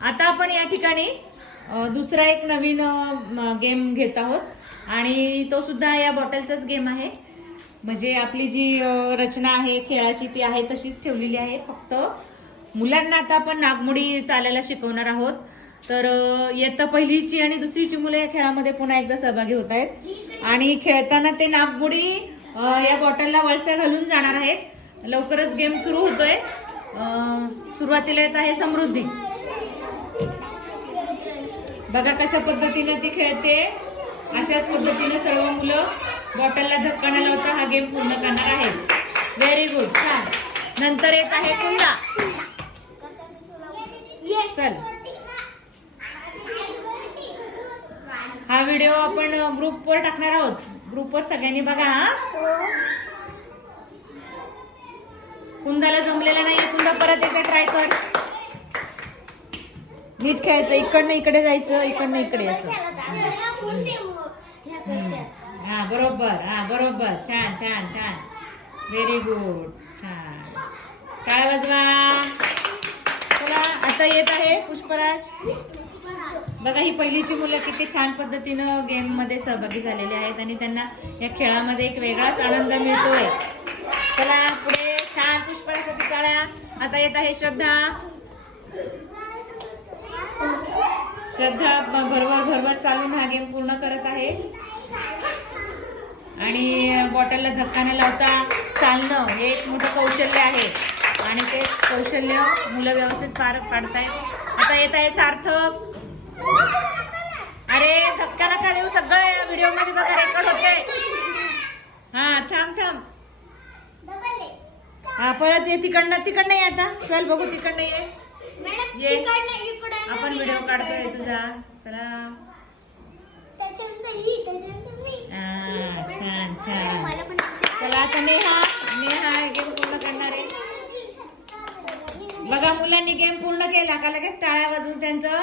आता आपण या ठिकाणी दुसरा एक नवीन गेम घेत आहोत. आणि तो सुद्धा या बॉटलचाच गेम आहे. म्हणजे आपली जी रचना आहे खेळाची ती आहे तशीच ठेवलेली आहे. फक्त मुलांना आता आपण नागमोडी चालायला शिकवणार आहोत. तर इयत्ता पहिलीची आणि दुसरीची मुलं या खेळामध्ये पुन्हा एकदा सहभागी होत आहेत. आणि खेळताना ते नागमोडी या बॉटलला वळसा घालून जाणार आहेत. लवकरच गेम सुरू होतोय. सुरुवातीला येत आहे समृद्धी. बघा कशा पद्धतीनं ती खेळते. अशाच पद्धतीनं सर्व मुलं बॉटलला धक्का न लावता हा गेम पूर्ण करणार आहे व्हेरी गुड छान. नंतर येत आहे कुंदा चल. हा व्हिडिओ आपण ग्रुपवर टाकणार आहोत. ग्रुपवर सगळ्यांनी बघा हा. कुंदाला जमलेला नाही कुंदा परत एकदा ट्राय कर. नीट खेळायचं इकडनं इकडे जायचं इकडनं इकडे असं हा बरोबर हा बरोबर. छान छान छान. व्हेरी गुड छान. काय वाजवा? चला आता येत आहे पुष्पराज. बघा ही पहिलीची मुलं किती छान पद्धतीनं गेममध्ये सहभागी झालेली आहेत आणि त्यांना या खेळामध्ये एक वेगळाच आनंद मिळतोय. चला पुढे छान पुष्परासाठी टाळ्या आता येत आहे श्रद्धा. श्रद्धा भरभर भरभर चालून हा गेम पूर्ण करत आहे. आणि बॉटलला धक्का न लावता चालणं हे एक मोठं कौशल्य आहे. आणि ते कौशल्य मुलं व्यवस्थित पार पाडतायत आता येत आहे सार्थक. अरे धक्का नका देऊ सगळं. या व्हिडिओमध्ये बघा रेकॉर्ड होते हा थांब थांब. हा परत ये. तिकडनं तिकडनं ये आता. चल बघू तिकडनं ये. ये. आपण व्हिडिओ काढतोय तुझा. चला. छान छान. चला आता नेहा नेहा गेम पूर्ण करणार आहे. बघा मुलांनी गेम पूर्ण केला का लगेच टाळ्या वाजवून त्यांचं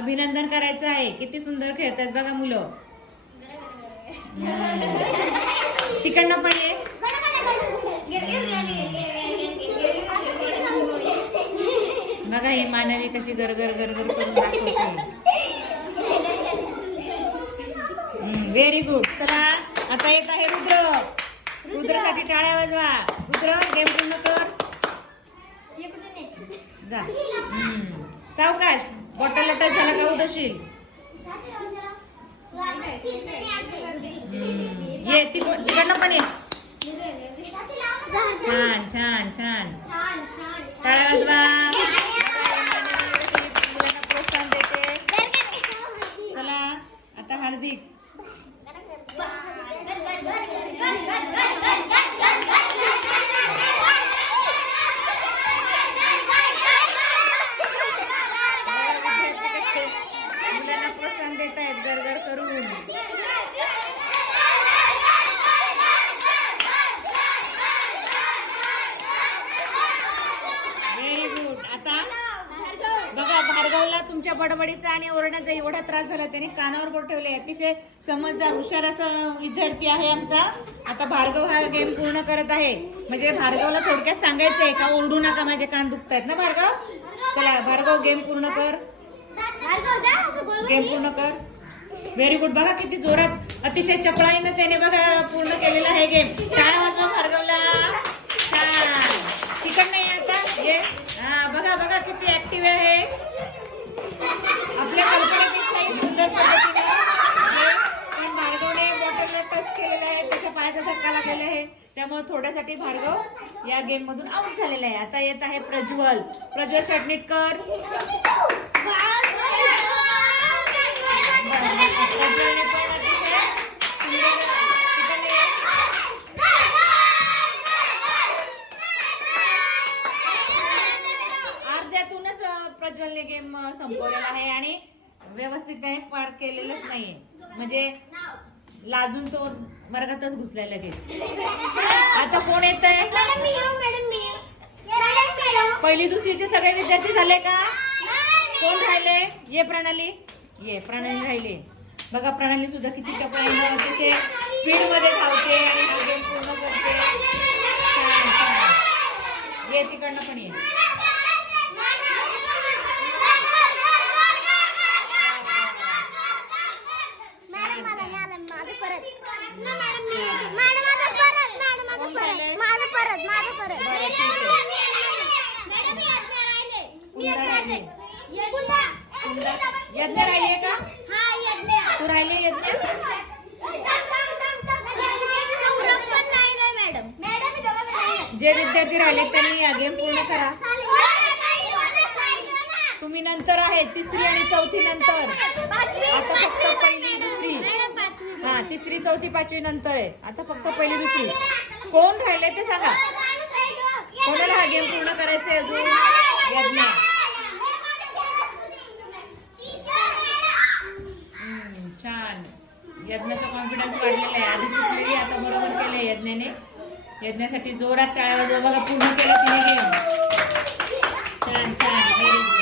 अभिनंदन करायचं आहे. किती सुंदर खेळतात बघा मुलं. तिकडनं पण ये. बघा ही मानवी कशी गरगर गरगर करून दाखवते. व्हेरी गुड चला आता येत आहे रुद्र. रुद्रसाठी टाळ्या वाजवा? रुद्र गेम पूर्ण कर. जा. सावकाश बॉटल टच झाला का उडशील? ये तिकडनं पण ये. छान छान छान. टाळ्या वाजवा मुलांना प्रोत्साहन देते चला आता हार्दिक मुलांना प्रोत्साहन देत आहेत गरगर करून व्हेरी गुड आता बघा भार्गवला तुमच्या बडबडीचा आणि ओरडण्याचा एवढा त्रास झाला त्याने कानावर बोट ठेवले. अतिशय समजदार हुशार असा विद्यार्थी आहे आमचा. आता भार्गव हा गेम पूर्ण करत आहे. म्हणजे भार्गवला थोडक्यात सांगायचं आहे का ओरडू नका माझे कान दुखतायत. ना भार्गव? चला भार्गव गेम पूर्ण कर. गेम पूर्ण कर. व्हेरी गुड बघा किती जोरात अतिशय चपळाईनं त्याने बघा पूर्ण केलेला आहे गेम काय वाजवा भार्गवला? छान. तिकडनं ये आता. ये. हा बघा बघा किती ऍक्टिव्ह आहे आपल्या कल्पनेपेक्षाही सुंदर पद्धतीने हे पण भार्गवने बॉटलला टच केलेला आहे त्याच्या पायाचा धक्का आहे. त्यामुळे थोड्यासाठी भार्गव या गेम मधून आउट झालेला आहे. आता येत आहे प्रज्वल. प्रज्वल शटनीटकर प्रज्वलने पण अर्ध्यातूनच प्रज्वलने गेम संपवलेला आहे आणि व्यवस्थित त्याने पार केलेलंच नाहीये. म्हणजे लाजून तो वर्गातच घुसलेला आता कोण येत आहे पहिली दुसरीचे सगळे विद्यार्थी झाले का? कोण राहिले? ये प्रणाली. ये प्रणाली राहिले. बघा प्रणाली सुद्धा किती अतिशय स्पीडमध्ये धावते आणि पूर्ण करते. ये तिकडनं पण ये. जे विद्यार्थी राहिले त्यांनी या गेम पूर्ण करा. तुम्ही नंतर आहे तिसरी आणि चौथी नंतर. आता फक्त पहिली दुसरी. हा तिसरी चौथी पाचवी नंतर आहे. आता फक्त पहिली दुसरी. कोण राहिले ते सांगा. हा गेम पूर्ण करायचे अजून. छान. यज्ञाचा कॉन्फिडन्स वाढलेला आहे. आधी चुकलेली आता बरोबर केले यज्ञाने. यज्ञासाठी जोरात टाळ्या बघा पूर्ण केलं तिने गेम छान छान.